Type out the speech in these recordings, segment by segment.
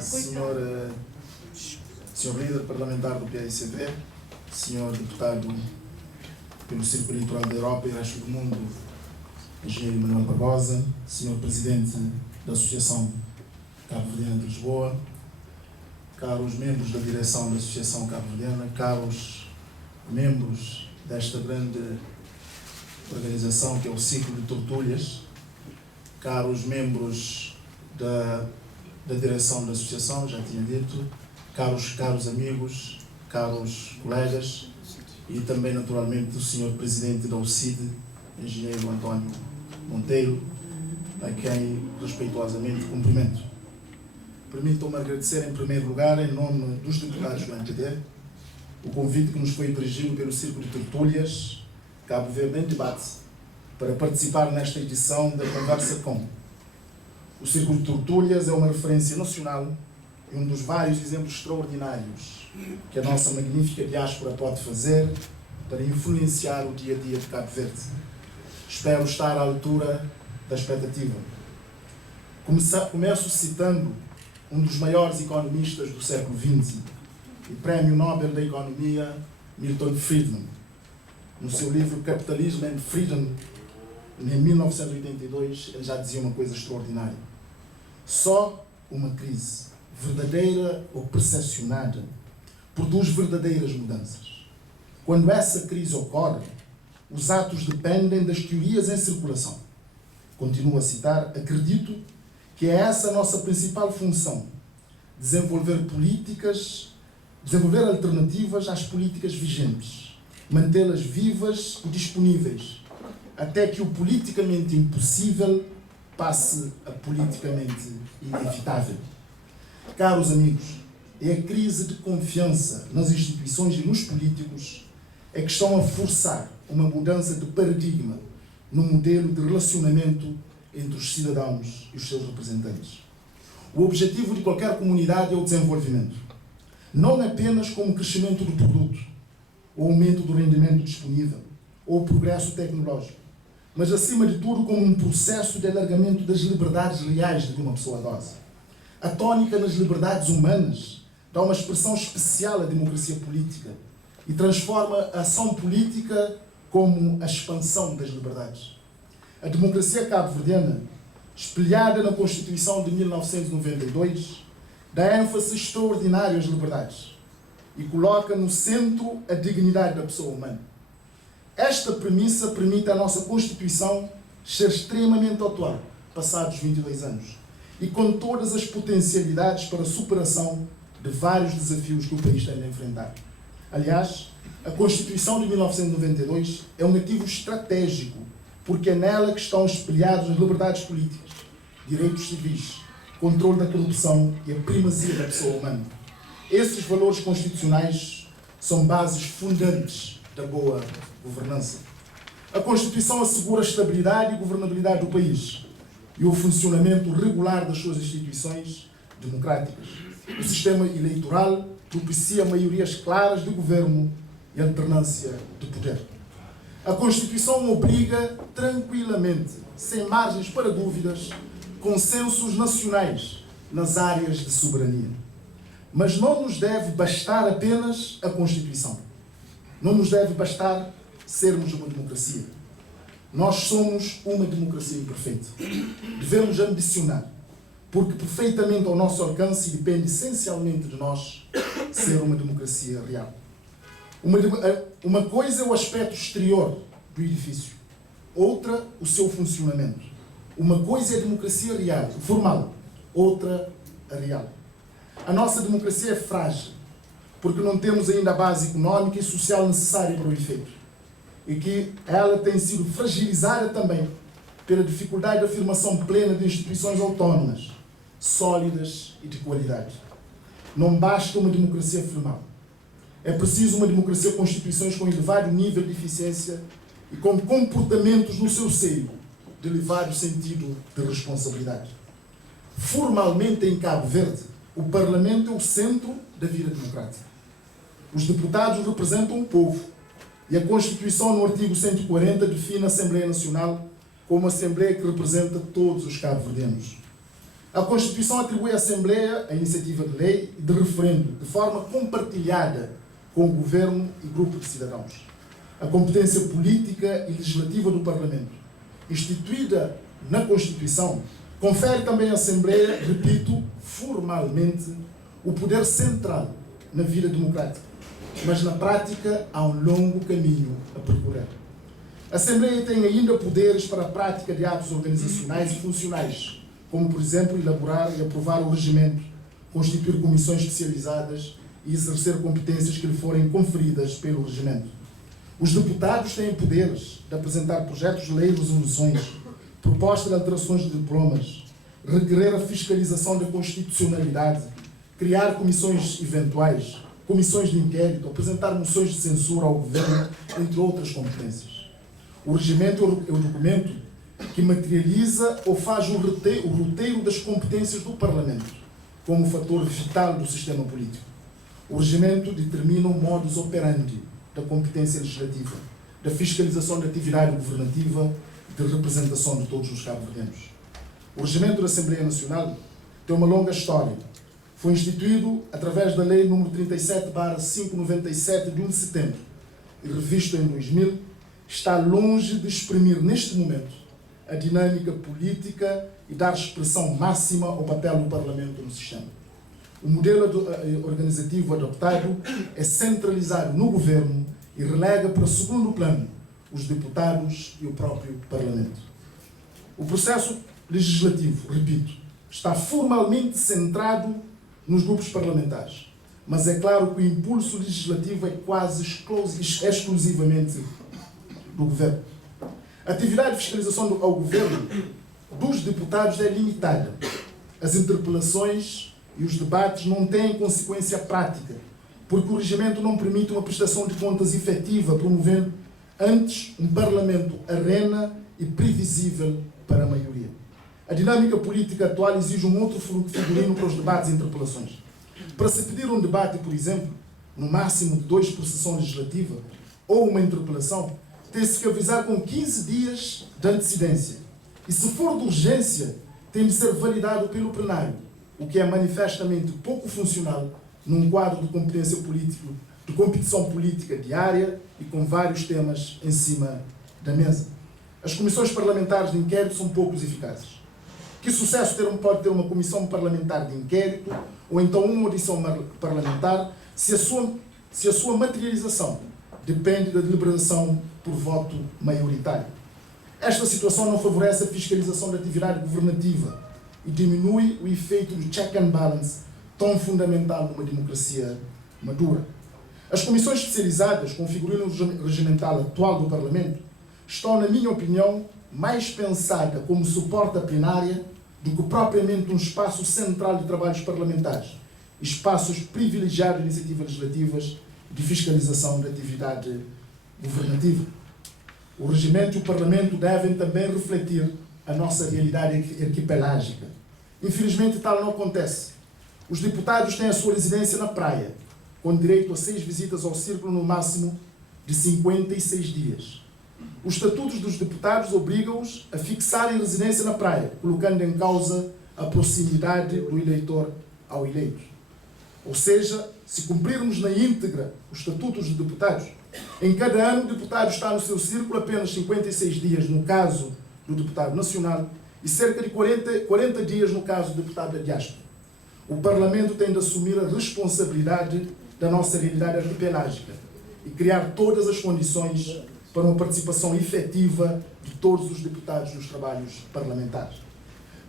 Senhor líder parlamentar do PAICV, senhor deputado pelo Círculo Eleitoral da Europa e Resto do Mundo, engenheiro Manuel Barbosa, senhor presidente da Associação Cabo-Verdiana de Lisboa, caros membros da direção da Associação Cabo-Verdiana, caros membros desta grande organização que é o Ciclo de Tertúlias, caros membros da direção da associação, já tinha dito, caros amigos, caros colegas e também naturalmente o senhor presidente da UCID, engenheiro António Monteiro, a quem respeituosamente cumprimento. Permitam-me agradecer em primeiro lugar, em nome dos deputados do MPD, o convite que nos foi dirigido pelo Círculo de Tertúlias Cabo Verde em Debate para participar nesta edição da Conversa Com. O Círculo de Tertúlias é uma referência nacional e um dos vários exemplos extraordinários que a nossa magnífica diáspora pode fazer para influenciar o dia-a-dia de Cabo Verde. Espero estar à altura da expectativa. Começo citando um dos maiores economistas do século XX e Prémio Nobel da Economia, Milton Friedman. No seu livro Capitalism and Freedom, em 1982, ele já dizia uma coisa extraordinária. Só uma crise, verdadeira ou percepcionada, produz verdadeiras mudanças. Quando essa crise ocorre, os atos dependem das teorias em circulação. Continuo a citar, acredito que é essa a nossa principal função, desenvolver alternativas às políticas vigentes, mantê-las vivas e disponíveis, até que o politicamente impossível passe a politicamente inevitável. Caros amigos, é a crise de confiança nas instituições e nos políticos é que estão a forçar uma mudança de paradigma no modelo de relacionamento entre os cidadãos e os seus representantes. O objetivo de qualquer comunidade é o desenvolvimento, não apenas como crescimento do produto, ou aumento do rendimento disponível, ou progresso tecnológico, mas acima de tudo como um processo de alargamento das liberdades reais de que uma pessoa goza. A tónica nas liberdades humanas dá uma expressão especial à democracia política e transforma a ação política como a expansão das liberdades. A democracia cabo-verdiana, espelhada na Constituição de 1992, dá ênfase extraordinário às liberdades e coloca no centro a dignidade da pessoa humana. Esta premissa permite à nossa Constituição ser extremamente atual, passados 22 anos, e com todas as potencialidades para a superação de vários desafios que o país tem de enfrentar. Aliás, a Constituição de 1992 é um ativo estratégico, porque é nela que estão espelhados as liberdades políticas, direitos civis, controle da corrupção e a primazia da pessoa humana. Esses valores constitucionais são bases fundantes da boa governança. A Constituição assegura a estabilidade e governabilidade do país e o funcionamento regular das suas instituições democráticas. O sistema eleitoral propicia maiorias claras de governo e alternância de poder. A Constituição obriga tranquilamente, sem margens para dúvidas, consensos nacionais nas áreas de soberania. Mas não nos deve bastar apenas a Constituição. Não nos deve bastar sermos uma democracia. Nós somos uma democracia imperfeita. Devemos ambicionar, porque perfeitamente ao nosso alcance depende essencialmente de nós ser uma democracia real. Uma coisa é o aspecto exterior do edifício, outra o seu funcionamento. Uma coisa é a democracia real, formal, outra a real. A nossa democracia é frágil, porque não temos ainda a base económica e social necessária para o efeito, e que ela tem sido fragilizada também pela dificuldade de afirmação plena de instituições autónomas, sólidas e de qualidade. Não basta uma democracia formal. É preciso uma democracia com instituições com elevado nível de eficiência e com comportamentos no seu seio de elevado sentido de responsabilidade. Formalmente, em Cabo Verde, o Parlamento é o centro da vida democrática. Os deputados representam o povo e a Constituição, no artigo 140, define a Assembleia Nacional como a Assembleia que representa todos os cabo-verdianos. A Constituição atribui à Assembleia a iniciativa de lei e de referendo, de forma compartilhada com o Governo e grupo de cidadãos. A competência política e legislativa do Parlamento, instituída na Constituição, confere também à Assembleia, repito, formalmente, o poder central na vida democrática. Mas na prática há um longo caminho a percorrer. A Assembleia tem ainda poderes para a prática de atos organizacionais e funcionais, como, por exemplo, elaborar e aprovar o regimento, constituir comissões especializadas e exercer competências que lhe forem conferidas pelo regimento. Os deputados têm poderes de apresentar projetos de lei e resoluções, propostas de alterações de diplomas, requerer a fiscalização da constitucionalidade, criar comissões eventuais, comissões de inquérito, apresentar moções de censura ao governo, entre outras competências. O regimento é o documento que materializa ou faz o roteiro das competências do Parlamento, como fator vital do sistema político. O regimento determina o modus operandi da competência legislativa, da fiscalização da atividade governativa e de representação de todos os cabo-verdianos. O regimento da Assembleia Nacional tem uma longa história. Foi instituído através da Lei nº 37/597, de 1 de setembro, e revisto em 2000, está longe de exprimir, neste momento, a dinâmica política e dar expressão máxima ao papel do Parlamento no sistema. O modelo organizativo adotado é centralizado no Governo e relega para segundo plano os deputados e o próprio Parlamento. O processo legislativo, repito, está formalmente centrado nos grupos parlamentares, mas é claro que o impulso legislativo é quase exclusivamente do Governo. A atividade de fiscalização ao Governo dos deputados é limitada. As interpelações e os debates não têm consequência prática, porque o regimento não permite uma prestação de contas efetiva, promovendo antes um Parlamento arena e previsível para a maioria. A dinâmica política atual exige um outro figurino para os debates e interpelações. Para se pedir um debate, por exemplo, no máximo de 2 por sessão legislativa, ou uma interpelação, tem-se que avisar com 15 dias de antecedência. E se for de urgência, tem de ser validado pelo plenário, o que é manifestamente pouco funcional num quadro de competência política, de competição política diária e com vários temas em cima da mesa. As comissões parlamentares de inquérito são pouco eficazes. Que sucesso pode ter uma comissão parlamentar de inquérito ou então uma audição parlamentar se a sua materialização depende da deliberação por voto maioritário? Esta situação não favorece a fiscalização da atividade governativa e diminui o efeito do check and balance tão fundamental numa democracia madura. As comissões especializadas, com o figurino regimental atual do Parlamento, estão, na minha opinião, mais pensada como suporte à plenária do que propriamente um espaço central de trabalhos parlamentares, espaços privilegiados de iniciativas legislativas de fiscalização da atividade governativa. O regimento e o Parlamento devem também refletir a nossa realidade arquipelágica. Infelizmente, tal não acontece. Os deputados têm a sua residência na praia, com direito a 6 visitas ao círculo no máximo de 56 dias. Os estatutos dos deputados obrigam-os a fixarem residência na praia, colocando em causa a proximidade do eleitor ao eleito. Ou seja, se cumprirmos na íntegra os estatutos dos deputados, em cada ano o deputado está no seu círculo apenas 56 dias no caso do deputado nacional e cerca de 40 dias no caso do deputado da diáspora. O Parlamento tem de assumir a responsabilidade da nossa realidade arquipelágica e criar todas as condições para uma participação efetiva de todos os deputados nos trabalhos parlamentares.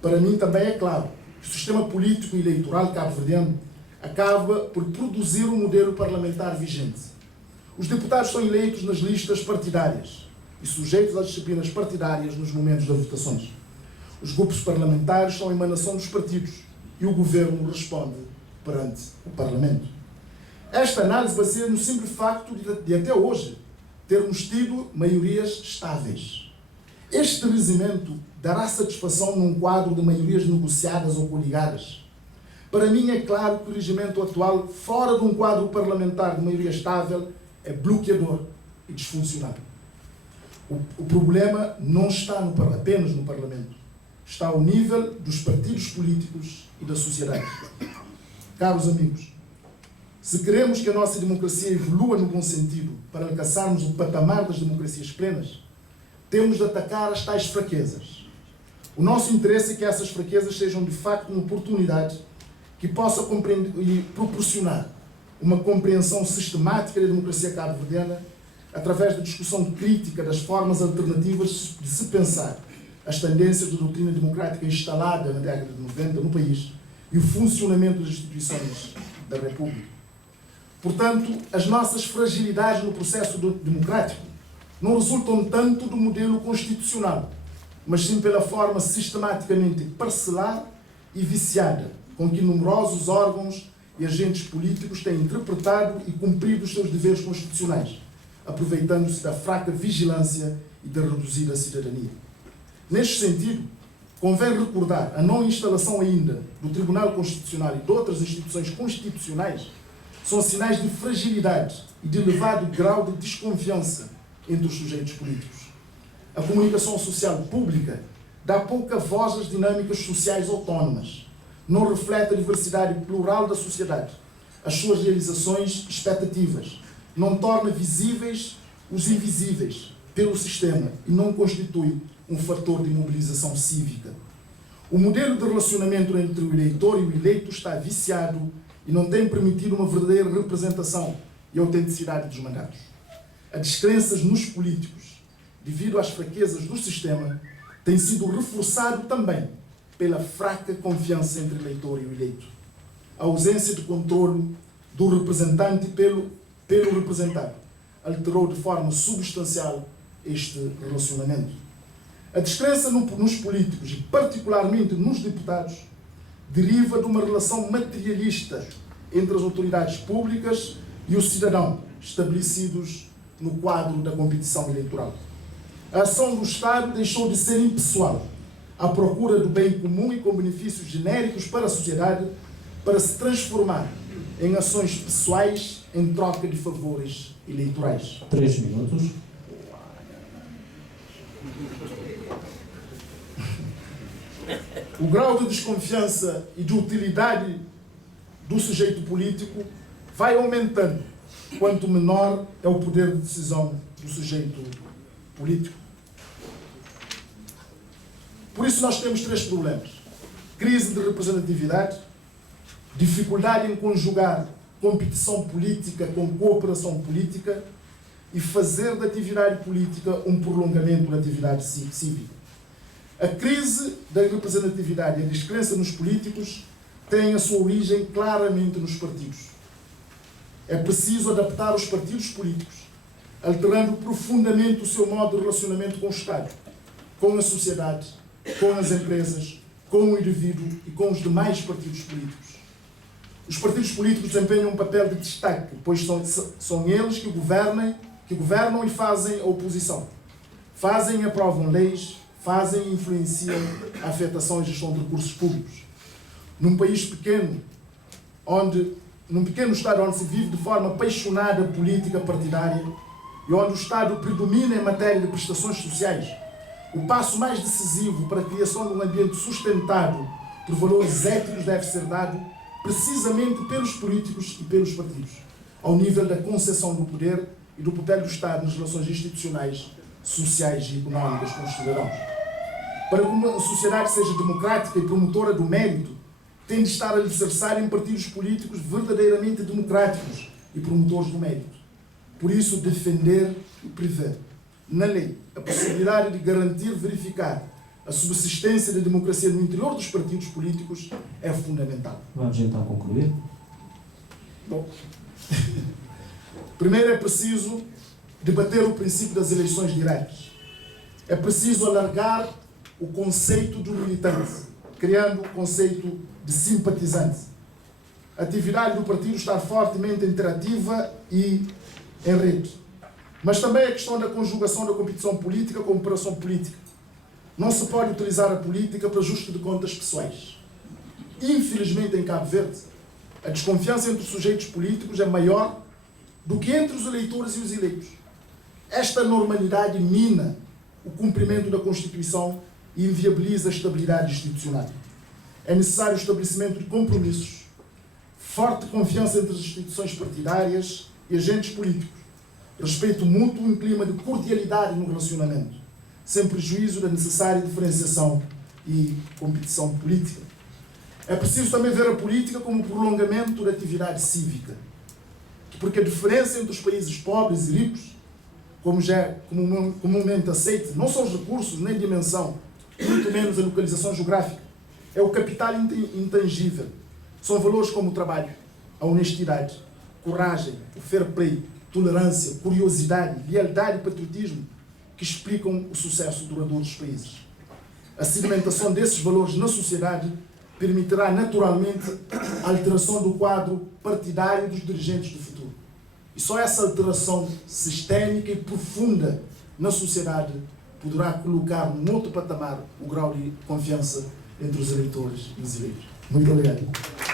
Para mim também é claro que o sistema político e eleitoral cabo-verdiano acaba por produzir um modelo parlamentar vigente. Os deputados são eleitos nas listas partidárias e sujeitos às disciplinas partidárias nos momentos das votações. Os grupos parlamentares são a emanação dos partidos e o governo responde perante o Parlamento. Esta análise baseia no simples facto de até hoje termos tido maiorias estáveis. Este regimento dará satisfação num quadro de maiorias negociadas ou coligadas. Para mim é claro que o regimento atual, fora de um quadro parlamentar de maioria estável, é bloqueador e disfuncional. O problema não está apenas no Parlamento. está ao nível dos partidos políticos e da sociedade. Caros amigos, se queremos que a nossa democracia evolua no bom sentido para alcançarmos o patamar das democracias plenas, temos de atacar as tais fraquezas. O nosso interesse é que essas fraquezas sejam de facto uma oportunidade que possa compreender e proporcionar uma compreensão sistemática da democracia cabo-verdiana através da discussão crítica das formas alternativas de se pensar as tendências da doutrina democrática instalada na década de 90 no país e o funcionamento das instituições da República. Portanto, as nossas fragilidades no processo democrático não resultam tanto do modelo constitucional, mas sim pela forma sistematicamente parcelar e viciada com que numerosos órgãos e agentes políticos têm interpretado e cumprido os seus deveres constitucionais, aproveitando-se da fraca vigilância e da reduzida cidadania. Neste sentido, convém recordar a não instalação ainda do Tribunal Constitucional e de outras instituições constitucionais são sinais de fragilidade e de elevado grau de desconfiança entre os sujeitos políticos. A comunicação social pública dá pouca voz às dinâmicas sociais autónomas, não reflete a diversidade plural da sociedade, as suas realizações e expectativas, não torna visíveis os invisíveis pelo sistema e não constitui um fator de mobilização cívica. O modelo de relacionamento entre o eleitor e o eleito está viciado e não tem permitido uma verdadeira representação e autenticidade dos mandatos. As descrenças nos políticos, devido às fraquezas do sistema, tem sido reforçado também pela fraca confiança entre o eleitor e o eleito. A ausência de controle do representante pelo representado alterou de forma substancial este relacionamento. A descrença nos políticos, e particularmente nos deputados, deriva de uma relação materialista entre as autoridades públicas e o cidadão, estabelecidos no quadro da competição eleitoral. A ação do Estado deixou de ser impessoal, à procura do bem comum e com benefícios genéricos para a sociedade, para se transformar em ações pessoais em troca de favores eleitorais. 3 minutos. O grau de desconfiança e de utilidade do sujeito político vai aumentando quanto menor é o poder de decisão do sujeito político. Por isso nós temos 3 problemas. Crise de representatividade, dificuldade em conjugar competição política com cooperação política e fazer da atividade política um prolongamento da atividade cívica. A crise da representatividade e a descrença nos políticos têm a sua origem claramente nos partidos. É preciso adaptar os partidos políticos, alterando profundamente o seu modo de relacionamento com o Estado, com a sociedade, com as empresas, com o indivíduo e com os demais partidos políticos. Os partidos políticos desempenham um papel de destaque, pois são eles que governam e fazem a oposição. Fazem e aprovam leis, fazem e influenciam a afetação e gestão de recursos públicos. Num país pequeno, num pequeno Estado onde se vive de forma apaixonada política partidária e onde o Estado predomina em matéria de prestações sociais, o passo mais decisivo para a criação de um ambiente sustentado por valores éticos deve ser dado precisamente pelos políticos e pelos partidos, ao nível da concessão do poder e do papel do Estado nas relações institucionais, sociais e económicas com os cidadãos. Para que uma sociedade seja democrática e promotora do mérito, tem de estar alicerçada em partidos políticos verdadeiramente democráticos e promotores do mérito. Por isso, defender e prever na lei a possibilidade de garantir e verificar a subsistência da democracia no interior dos partidos políticos é fundamental. Vamos então concluir. Bom, primeiro é preciso debater o princípio das eleições diretas. É preciso alargar o conceito do militante, criando o conceito de simpatizante. A atividade do partido está fortemente interativa e em rede. Mas também a questão da conjugação da competição política com operação política. Não se pode utilizar a política para ajuste de contas pessoais. Infelizmente, em Cabo Verde, a desconfiança entre os sujeitos políticos é maior do que entre os eleitores e os eleitos. Esta normalidade mina o cumprimento da Constituição e inviabiliza a estabilidade institucional. É necessário o estabelecimento de compromissos, forte confiança entre as instituições partidárias e agentes políticos, respeito mútuo em clima de cordialidade no relacionamento, sem prejuízo da necessária diferenciação e competição política. É preciso também ver a política como prolongamento da atividade cívica, porque a diferença entre os países pobres e ricos, como já é comumente aceito, não são os recursos nem a dimensão, muito menos a localização geográfica, é o capital intangível. São valores como o trabalho, a honestidade, coragem, o fair play, tolerância, curiosidade, lealdade e patriotismo que explicam o sucesso duradouro dos países. A sedimentação desses valores na sociedade permitirá naturalmente a alteração do quadro partidário dos dirigentes do futuro. E só essa alteração sistémica e profunda na sociedade poderá colocar num outro patamar o grau de confiança entre os eleitores e os eleitos. Muito obrigado.